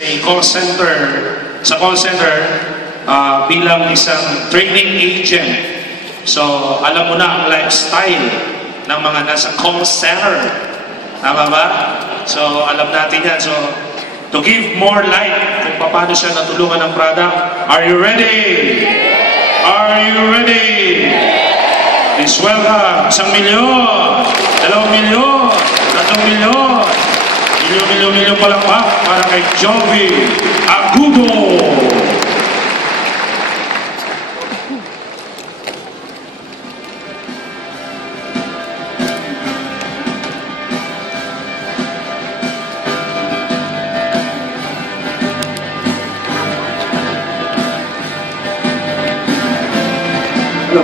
Call center, sa call center, bilang isang training agent. So, alam mo na ang lifestyle ng mga nasa call center. Tama ba? So, alam natin yan. So, to give more light kung paano siya natulungan ng product, are you ready? Are you ready? Please welcome 1 milyon, 2 milyon, 3 milyon. Milyon pa lang ba para kay Jovi Agudo. Hello.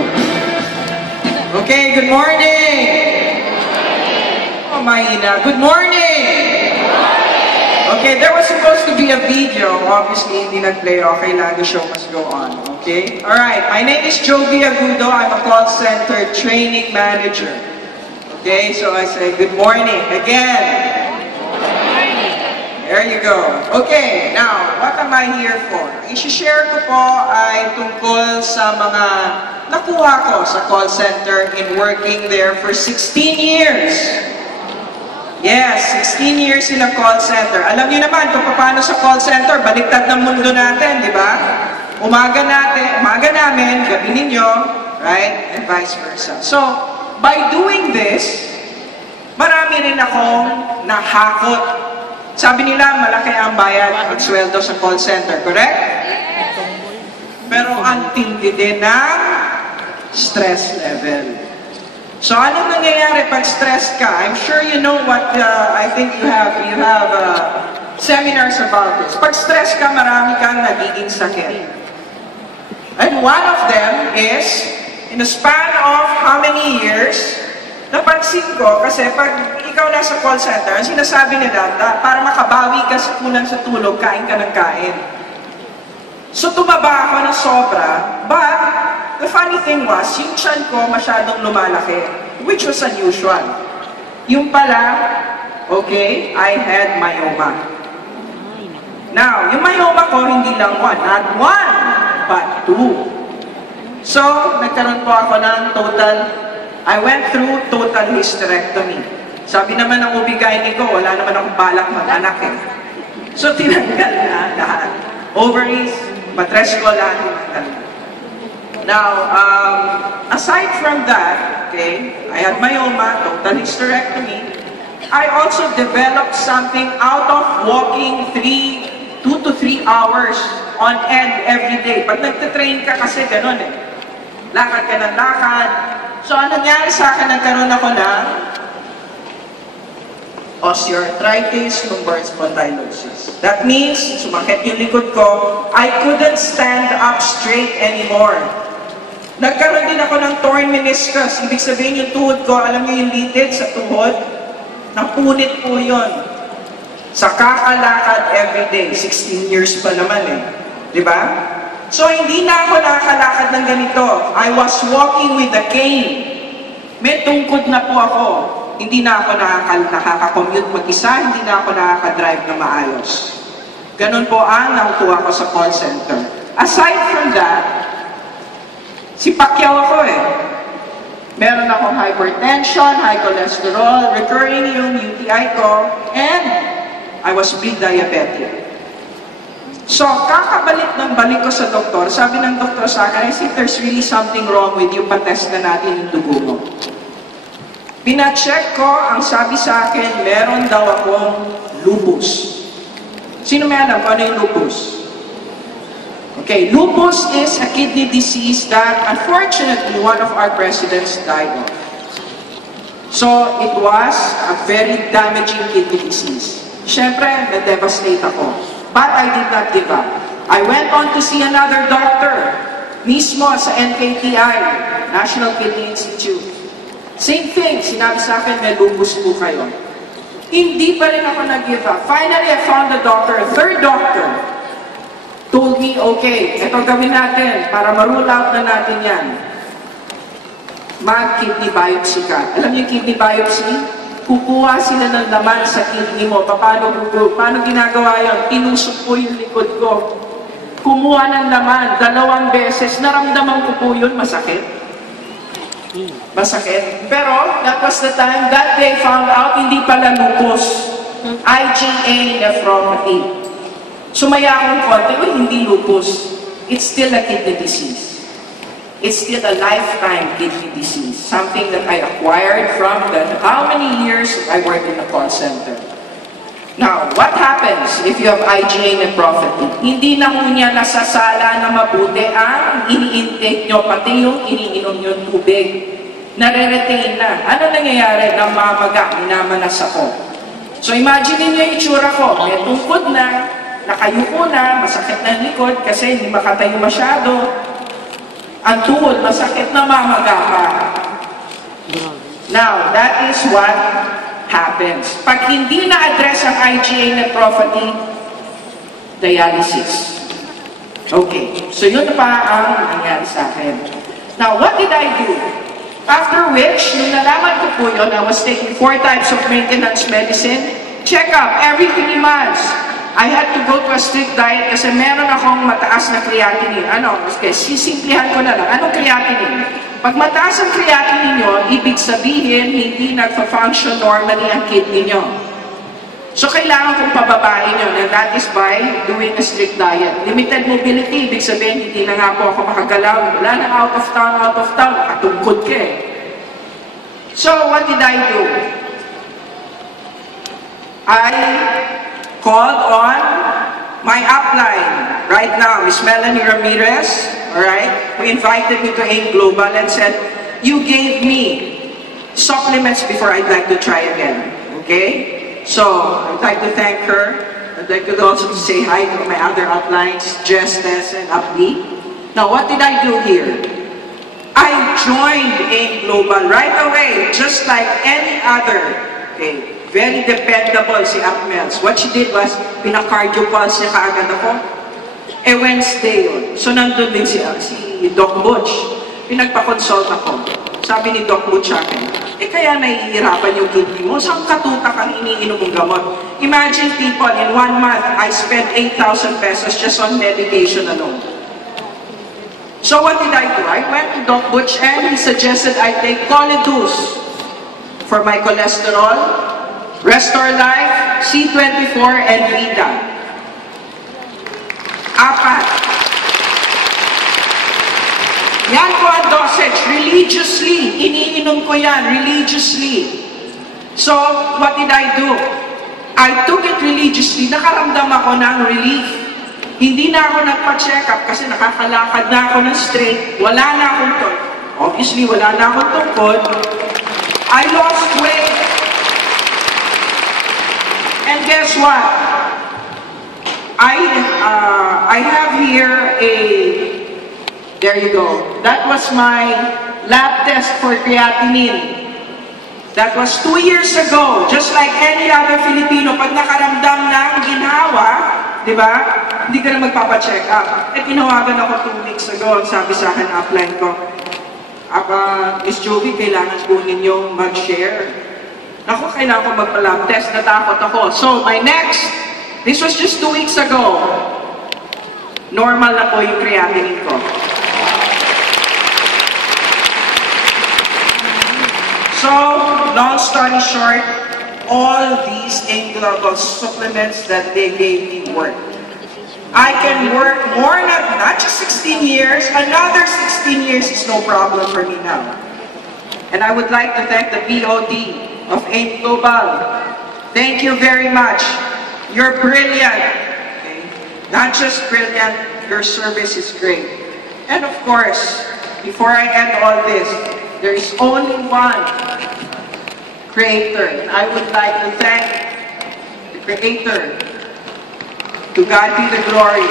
Okay, good morning. Oh, mahina. Good morning. Okay, there was supposed to be a video. Obviously, hindi nag-play. Okay lang, the show must go on. Okay? Alright, my name is Jovi Agudo. I'm a call center training manager. Okay, so I say good morning again. There you go. Okay, now, what am I here for? I-share ko po ay tungkol sa mga nakuha ko sa call center in working there for 16 years. Yes, 16 years in a call center. Alam niyo naman kung paano sa call center, baliktad ng mundo natin, di ba? Umaga namin, gabi ninyo, right? And vice versa. So, by doing this, marami rin akong nahakot. Sabi nila, malaki ang bayad at sweldo sa call center, correct? Pero ang tindi din ng stress level. So, anong nangyayari pag stress ka? I'm sure you know what, I think you have seminars about this. Pag stress ka, marami kang nagiging sakit. And one of them is, in a span of how many years, napansin ko, kasi pag ikaw nasa call center, ang sinasabi nila, para makabawi ka sa kulang sa tulog, kain ka ng kain. So, tumaba ako ng sobra, but the funny thing was, yung tiyan ko masyadong lumalaki, which was unusual. Yung pala, okay, I had myoma. Now, yung myoma ko, hindi lang not one, but 2. So, nagkaroon po ako ng I went through total hysterectomy. Sabi naman ng OB-GYN ko, wala naman akong balak mag-anak eh. So, tinanggal na lahat. Ovaries, matres ko lahat tinanggal. Now, aside from that, okay, I had myoma, total hysterectomy. I also developed something out of walking 2 to 3 hours on end every day. Pag nagtitrain ka kasi ganun eh. Lakad ka ng lakad. So, ano nangyari sa akin, nagkaroon ako ng osteoarthritis, lumbar spondylosis. That means, sumakit yung likod ko, I couldn't stand up straight anymore. Nagkaroon din ako ng torn meniscus. Ibig sabihin yung tuhod ko, alam niyo yung litid sa tuhod? Napunit po yun. Sa kakalakad everyday. 16 years pa naman eh. Diba? So, hindi na ako nakakalakad ng ganito. I was walking with a cane. May tungkod na po ako. Hindi na ako nakaka-commute mag-isa. Hindi na ako nakaka-drive na maayos. Ganun po ang nakukuha ko sa call center. Aside from that, si Pacquiao ako eh. Meron akong hypertension, high cholesterol, recurring yung UTI ko, and I was pre-diabetic. So, kakabalik ng balik ko sa doktor, sabi ng doktor sa akin, I think there's really something wrong with you, patest na natin yung dugo mo. Pina-check ko, ang sabi sa akin, meron daw akong lupus. Sino may alam kung ano yung lupus? Okay, lupus is a kidney disease that unfortunately one of our presidents died of. So, it was a very damaging kidney disease. Siyempre, na-devastate ako. But I did not give up. I went on to see another doctor, mismo sa NKTI, National Kidney Institute. Same thing, sinabi sa akin, may lupus po kayo. Hindi pa rin ako nag-give up. Finally, I found a doctor, a third doctor, told me, okay, ito gawin natin para ma-rule out na natin yan. Mag-kidney biopsy ka. Alam niyo yung kidney biopsy? kukuha sila ng laman sa kidney mo. Paano ginagawa yun? Tinusok ko yung likod ko. Kumuha ng laman, 2 beses. Naramdaman ko po yun, masakit. Masakit. Pero, that was the time that they found out hindi pala lupus. IgA nephropathy. Sumaya akong konti, hindi lupus. It's still a kidney disease. It's still a lifetime kidney disease. Something that I acquired from how many years I worked in a call center. Now, what happens if you have IgA nephropathy? Hindi na ho niya nasasala na mabuti ang ini-intake nyo, pati yung iniinom nyo tubig. Nare-retain na. Ano nangyayari? Namamaga, minamanas ako. So imagine niyo yung itsura ko. May tungkod na, nakayuko na, masakit na likod kasi hindi makatayo masyado. Ang tuhod, masakit na mamaga pa. Now, that is what happens. Pag hindi na-address ang IgA nephropathy, dialysis. Okay, so yun pa ang nangyari sa akin. Now, what did I do? After which, nung nalaman ko po yun, I was taking 4 types of maintenance medicine, check-up every 3 months. I had to go to a strict diet kasi meron akong mataas na creatinine. Okay, sisimplihan ko na lang. Anong creatinine? Pag mataas ang creatinine nyo, ibig sabihin, hindi nagpa-function normally ang kidney nyo. So, kailangan kong pababain nyo, and that is by doing a strict diet. Limited mobility, ibig sabihin, hindi na nga po ako makagalaw. Wala na out of town, nakatungkod ka eh. So, what did I do? I called on my upline right now, Miss Melanie Ramirez, alright, who invited me to AIM Global and said, you gave me supplements before I'd like to try again, okay? So, I'd like to thank her. I'd like to also say hi to my other uplines, Jess, Tess, and Abdi. Now, what did I do here? I joined AIM Global right away, just like any other, okay? Very dependable si Apmels. What she did was, pina-cardio pulse niya kaagad ako. Wednesday yun. So, nandun din si Doc Butch. Pinagpa-consult ako. Sabi ni Doc Butch akin, kaya nahihirapan yung kidney mo, saan katutak ang iniinom mong gamot? Imagine people, in 1 month, I spent 8,000 pesos just on medication alone. So what did I do? I went to Doc Butch and he suggested I take Colidus for my cholesterol, Restore Life, C24, and Vida. 4. Yan po ang dosage, religiously. Iniinom ko yan, religiously. So, what did I do? I took it religiously. Nakaramdam ako ng relief. Hindi na ako nagpa-check up kasi nakakalakad na ako ng straight. Wala na akong tungkod. Obviously, wala na akong tungkod. I lost weight. And guess what? I have here there you go. That was my lab test for creatinine. That was 2 years ago. Just like any other Filipino, pag nakaramdam ng ginhawa, di ba? Hindi ka na magpapacheck up. Tinawagan ako 2 weeks ago. Sabi sa akin, upline ko, Miss Jovi, kailangan po ninyong mag-share. Naku, kailangan ko magpa-lab test. Natakot ako. So, this was just 2 weeks ago. Normal na po yung creatinine ko. So, long story short, all these AIM Global supplements that they gave me work. I can work more, not just 16 years, another 16 years is no problem for me now. And I would like to thank the BOD of AIM Global. Thank you very much. You're brilliant. Okay? Not just brilliant, your service is great. And of course, before I end all this, there is only one Creator, and I would like to thank the Creator. To God be the glory.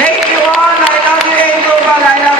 Thank you all. I love you, AIM Global. I love